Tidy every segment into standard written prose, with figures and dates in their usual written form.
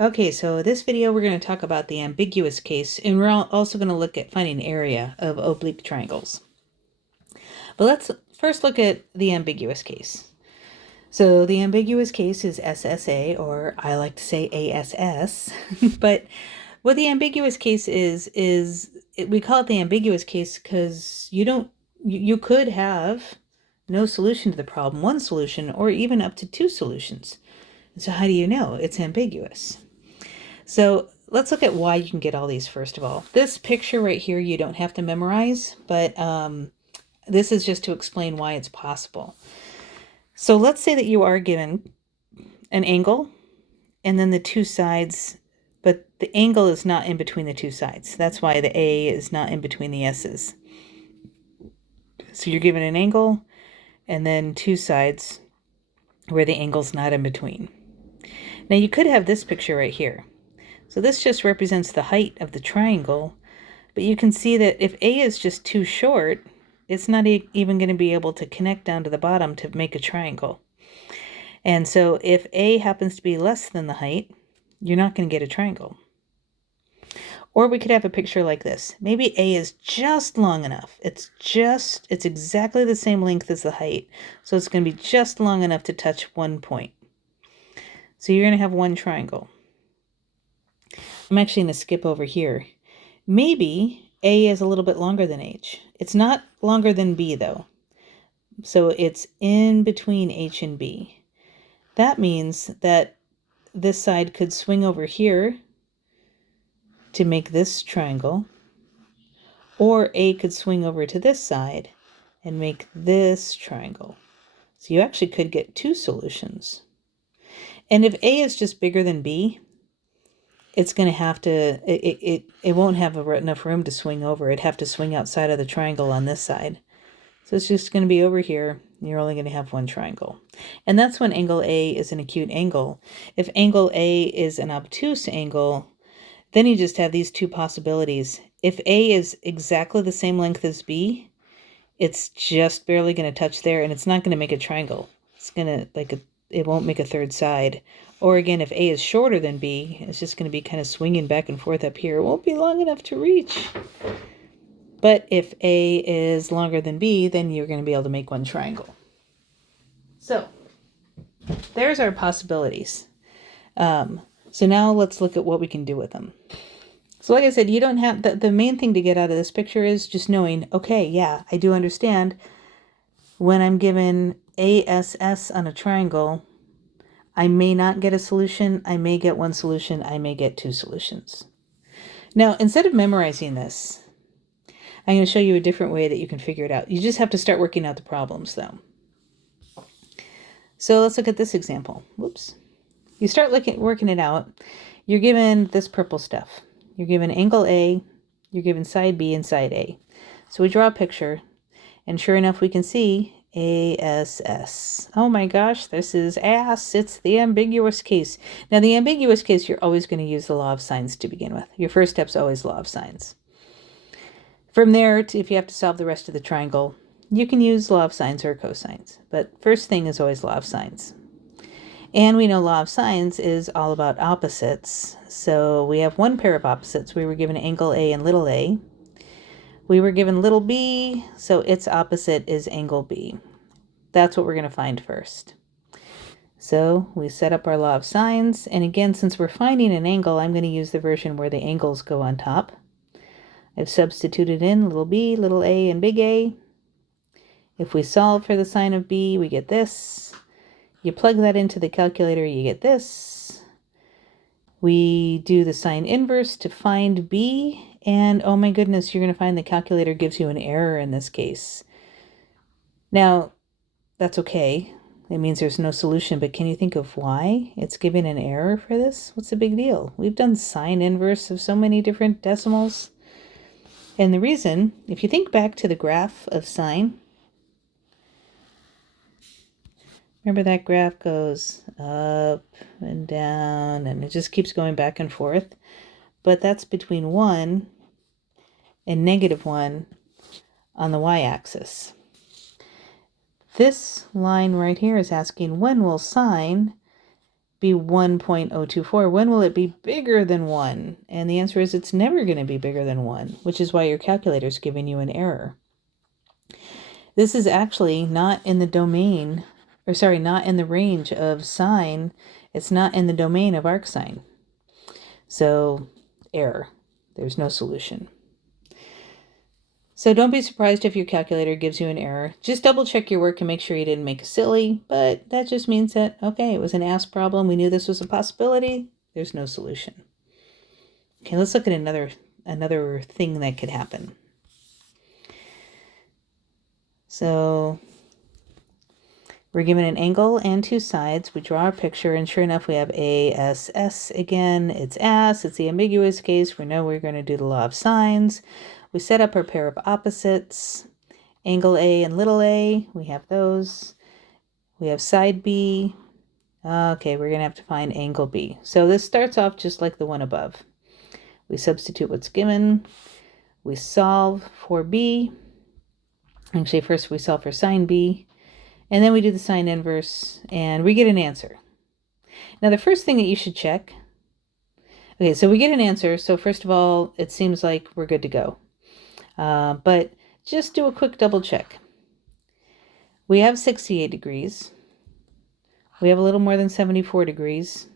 Okay, so this video we're going to talk about the ambiguous case, and we're also going to look at finding area of oblique triangles. But let's first look at the ambiguous case. So the ambiguous case is SSA, or I like to say ASS. But what the ambiguous case we call it the ambiguous case because you could have no solution to the problem, one solution, or even up to two solutions. So how do you know it's ambiguous? So let's look at why you can get all these first of all. This picture right here you don't have to memorize, but this is just to explain why it's possible. So let's say that you are given an angle and then the two sides, but the angle is not in between the two sides. That's why the A is not in between the S's. So you're given an angle and then two sides where the angle's not in between. Now you could have this picture right here. So this just represents the height of the triangle, but you can see that if A is just too short, it's not even going to be able to connect down to the bottom to make a triangle. And so if A happens to be less than the height, you're not going to get a triangle. Or we could have a picture like this. Maybe A is just long enough. It's exactly the same length as the height. So it's going to be just long enough to touch one point. So you're going to have one triangle. I'm actually going to skip over here. Maybe A is a little bit longer than H. It's not longer than B though. So it's in between H and B. That means that this side could swing over here to make this triangle, or A could swing over to this side and make this triangle. So you actually could get two solutions. And if A is just bigger than B, it's going to have to, it won't have enough room to swing over. It'd have to swing outside of the triangle on this side. So it's just going to be over here. You're only going to have one triangle. And that's when angle A is an acute angle. If angle A is an obtuse angle, then you just have these two possibilities. If A is exactly the same length as B, it's just barely going to touch there, and it's not going to make a triangle. It's going to, it won't make a third side. Or again, if A is shorter than B, it's just going to be kind of swinging back and forth up here. It won't be long enough to reach. But if A is longer than B, then you're going to be able to make one triangle. So there's our possibilities. So now let's look at what we can do with them. So like I said, you don't have, the main thing to get out of this picture is just knowing, okay, yeah, I do understand when I'm given ASS on a triangle, I may not get a solution, I may get one solution, I may get two solutions. Now, instead of memorizing this, I'm going to show you a different way that you can figure it out. You just have to start working out the problems, though. So let's look at this example. Whoops. You start working it out. You're given this purple stuff. You're given angle A, you're given side B and side A. So we draw a picture, and sure enough, we can see ASS. Oh my gosh, this is ass. It's the ambiguous case. Now, the ambiguous case, you're always going to use the law of sines to begin with. Your first step's always law of sines. From there, if you have to solve the rest of the triangle, you can use law of sines or cosines. But first thing is always law of sines. And we know law of sines is all about opposites. So we have one pair of opposites. We were given angle A and little a. We were given little b, so its opposite is angle B. That's what we're going to find first. So we set up our law of sines. And again, since we're finding an angle, I'm going to use the version where the angles go on top. I've substituted in little b, little a, and big A. If we solve for the sine of B, we get this. You plug that into the calculator, you get this. We do the sine inverse to find B, and oh my goodness, you're going to find the calculator gives you an error in this case. Now, that's okay. It means there's no solution, but can you think of why it's giving an error for this? What's the big deal? We've done sine inverse of so many different decimals. And the reason, if you think back to the graph of sine, remember that graph goes up and down, and it just keeps going back and forth. But that's between 1 and -1 on the y-axis. This line right here is asking, when will sine be 1.024? When will it be bigger than 1? And the answer is it's never going to be bigger than 1, which is why your calculator is giving you an error. This is actually not in the domain, or sorry, not in the range of sine. It's not in the domain of arcsine. So, error. There's no solution. So don't be surprised if your calculator gives you an error. Just double check your work and make sure you didn't make a silly, but that just means that, okay, it was an ask problem. We knew this was a possibility. There's no solution. Okay, let's look at another thing that could happen. So we're given an angle and two sides. We draw our picture, and sure enough, we have ASS again. It's AS, it's the ambiguous case. We know we're going to do the law of sines. We set up our pair of opposites, angle A and little a. We have those. We have side B. Okay, we're going to have to find angle B. So this starts off just like the one above. We substitute what's given. We solve for B. Actually, first we solve for sine B. And then we do the sine inverse, and we get an answer. Now, the first thing that you should check. Okay, so we get an answer. So first of all, it seems like we're good to go. But just do a quick double check. We have 68 degrees. We have a little more than 74 degrees.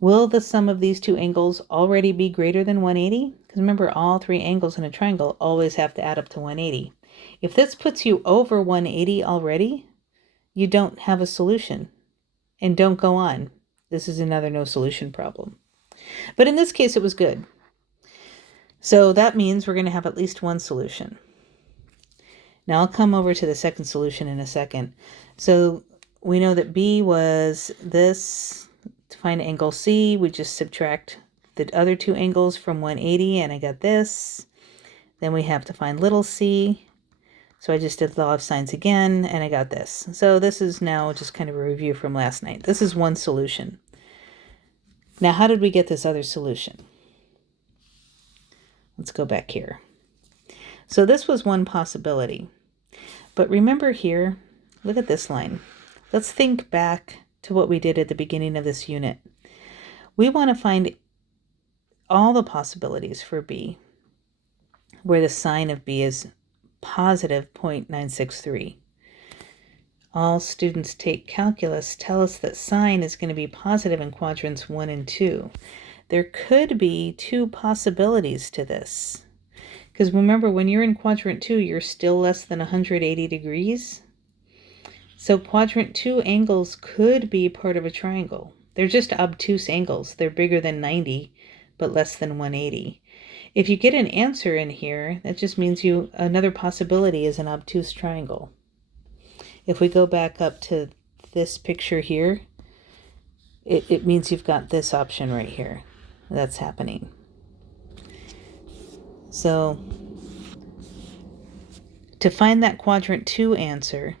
Will the sum of these two angles already be greater than 180? Because remember, all three angles in a triangle always have to add up to 180. If this puts you over 180 already, you don't have a solution. And don't go on. This is another no solution problem. But in this case, it was good. So that means we're going to have at least one solution. Now I'll come over to the second solution in a second. So we know that B was this. To find angle C, we just subtract the other two angles from 180, and I got this. Then we have to find little c. So I just did the law of sines again, and I got this. So this is now just kind of a review from last night. This is one solution. Now, how did we get this other solution? Let's go back here. So this was one possibility. But remember here, look at this line. Let's think back to what we did at the beginning of this unit. We want to find all the possibilities for B, where the sign of B is positive 0.963. All students take calculus tell us that sine is going to be positive in quadrants 1 and 2. There could be two possibilities to this. Because remember, when you're in quadrant 2, you're still less than 180 degrees. So quadrant 2 angles could be part of a triangle. They're just obtuse angles. They're bigger than 90, but less than 180. If you get an answer in here, that just means another possibility is an obtuse triangle. If we go back up to this picture here, it means you've got this option right here. That's happening. So to find that quadrant 2 answer,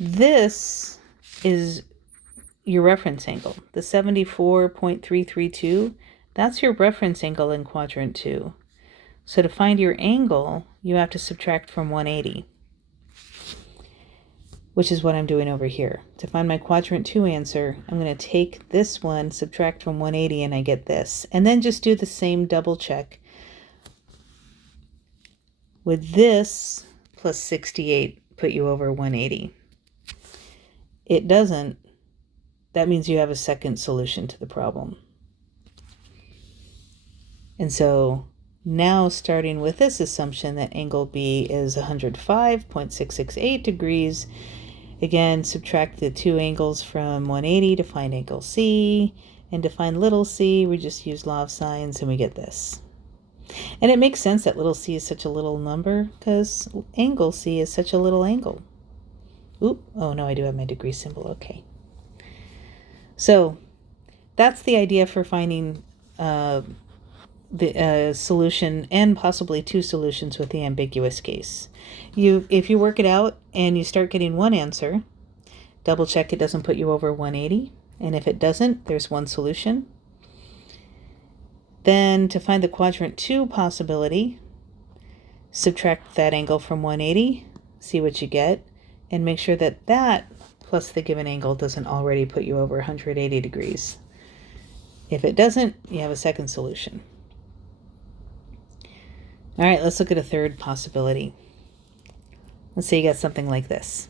this is your reference angle. The 74.332, that's your reference angle in quadrant 2. So to find your angle, you have to subtract from 180, which is what I'm doing over here. To find my quadrant 2 answer, I'm going to take this one, subtract from 180, and I get this. And then just do the same double check with this plus 68 put you over 180. It doesn't. That means you have a second solution to the problem. And so now, starting with this assumption that angle B is 105.668 degrees, again, subtract the two angles from 180 to find angle C, and to find little c, we just use law of sines, and we get this. And it makes sense that little c is such a little number, because angle C is such a little angle. Oop, oh no, I do have my degree symbol, okay. So that's the idea for finding the solution, and possibly two solutions with the ambiguous case. If you work it out and you start getting one answer, double check it doesn't put you over 180, and if it doesn't, there's one solution. Then to find the quadrant 2 possibility, subtract that angle from 180, see what you get, and make sure that that plus the given angle doesn't already put you over 180 degrees. If it doesn't, you have a second solution. All right, let's look at a third possibility. Let's say you got something like this.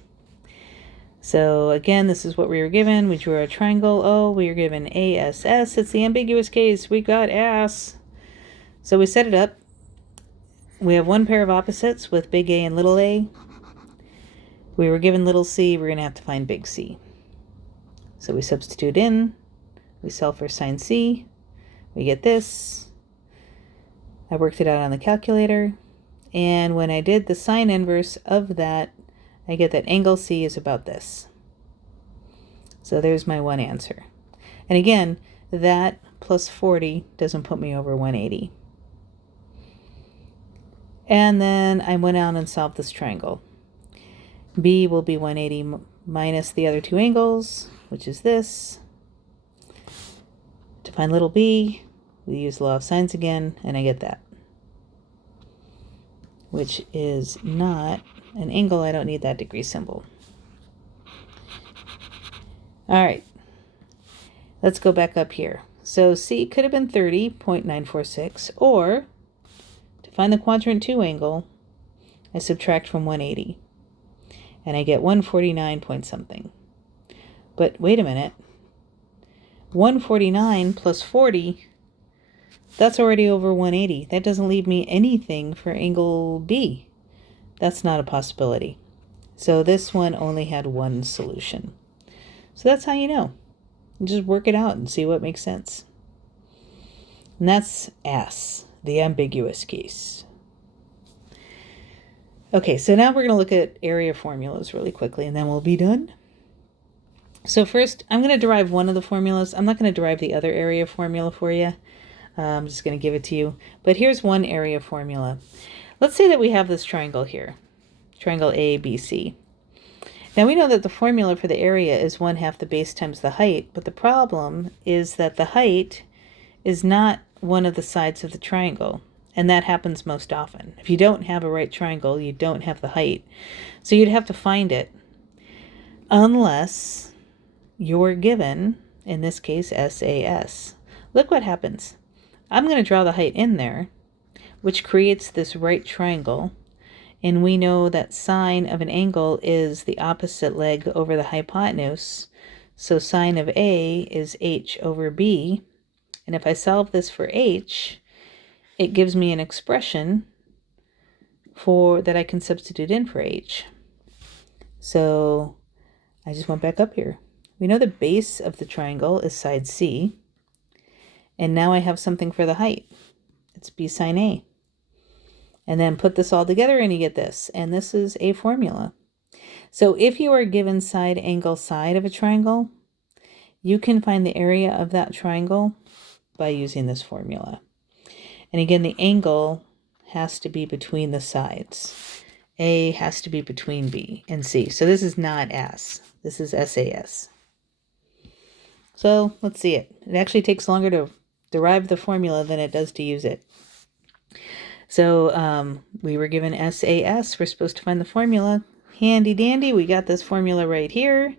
So again, this is what we were given. We drew a triangle. Oh, we were given ASS. It's the ambiguous case. We got ass. So we set it up. We have one pair of opposites with big A and little a. We were given little c. We're going to have to find big C. So we substitute in. We solve for sine C. We get this. I worked it out on the calculator. And when I did the sine inverse of that, I get that angle C is about this. So there's my one answer. And again, that plus 40 doesn't put me over 180. And then I went out and solved this triangle. B will be 180 minus the other two angles, which is this. To find little b, we use the law of sines again, and I get that, which is not an angle. I don't need that degree symbol. All right, let's go back up here. So C could have been 30.946, or to find the quadrant 2 angle, I subtract from 180, and I get 149 point something. But wait a minute, 149 plus 40, that's already over 180. That doesn't leave me anything for angle B. That's not a possibility. So this one only had one solution. So that's how you know. You just work it out and see what makes sense. And that's S, the ambiguous case. Okay, so now we're going to look at area formulas really quickly, and then we'll be done. So first, I'm going to derive one of the formulas. I'm not going to derive the other area formula for you. I'm just going to give it to you. But here's one area formula. Let's say that we have this triangle here, triangle ABC. Now we know that the formula for the area is 1/2 the base times the height, but the problem is that the height is not one of the sides of the triangle, and that happens most often. If you don't have a right triangle, you don't have the height. So you'd have to find it, unless you're given, in this case, SAS. Look what happens. I'm going to draw the height in there, which creates this right triangle. And we know that sine of an angle is the opposite leg over the hypotenuse. So sine of A is H over B. And if I solve this for H, it gives me an expression for that I can substitute in for H. So I just went back up here. We know the base of the triangle is side C. And now I have something for the height. It's B sine A. And then put this all together and you get this. And this is a formula. So if you are given side angle side of a triangle, you can find the area of that triangle by using this formula. And again, the angle has to be between the sides. A has to be between B and C. So this is not S. This is SAS. So let's see it. It actually takes longer to derive the formula than it does to use it. So we were given SAS. We're supposed to find the formula. Handy dandy. We got this formula right here.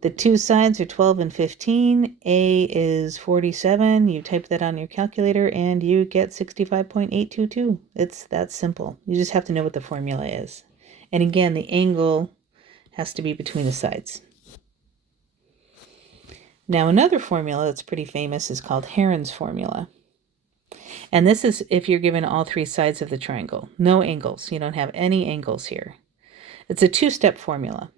The two sides are 12 and 15. A is 47. You type that on your calculator and you get 65.822. It's that simple. You just have to know what the formula is. And again, the angle has to be between the sides. Now another formula that's pretty famous is called Heron's formula. And this is if you're given all three sides of the triangle. No angles. You don't have any angles here. It's a two-step formula.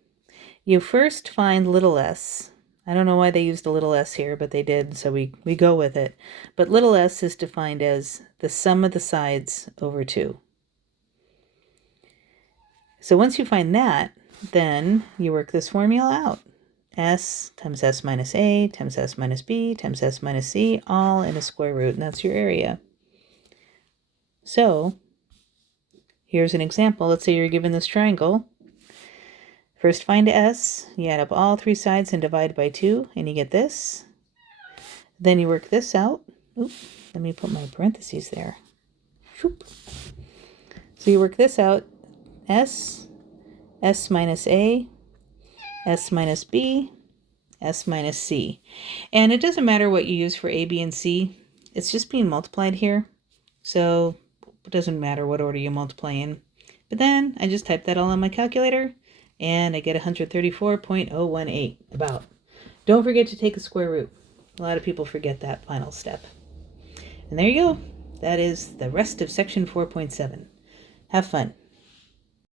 You first find little s. I don't know why they used a little s here, but they did, so we go with it. But little s is defined as the sum of the sides over 2. So once you find that, then you work this formula out. S times s minus a times s minus b times s minus c, all in a square root, and that's your area. So here's an example. Let's say you're given this triangle. First find s, you add up all three sides and divide by 2, and you get this. Then you work this out. Oop, let me put my parentheses there. Shoop. So you work this out. S minus a S minus B, S minus C. And it doesn't matter what you use for A, B, and C. It's just being multiplied here. So it doesn't matter what order you multiply in. But then I just type that all on my calculator and I get 134.018 about. Don't forget to take a square root. A lot of people forget that final step. And there you go. That is the rest of section 4.7. Have fun.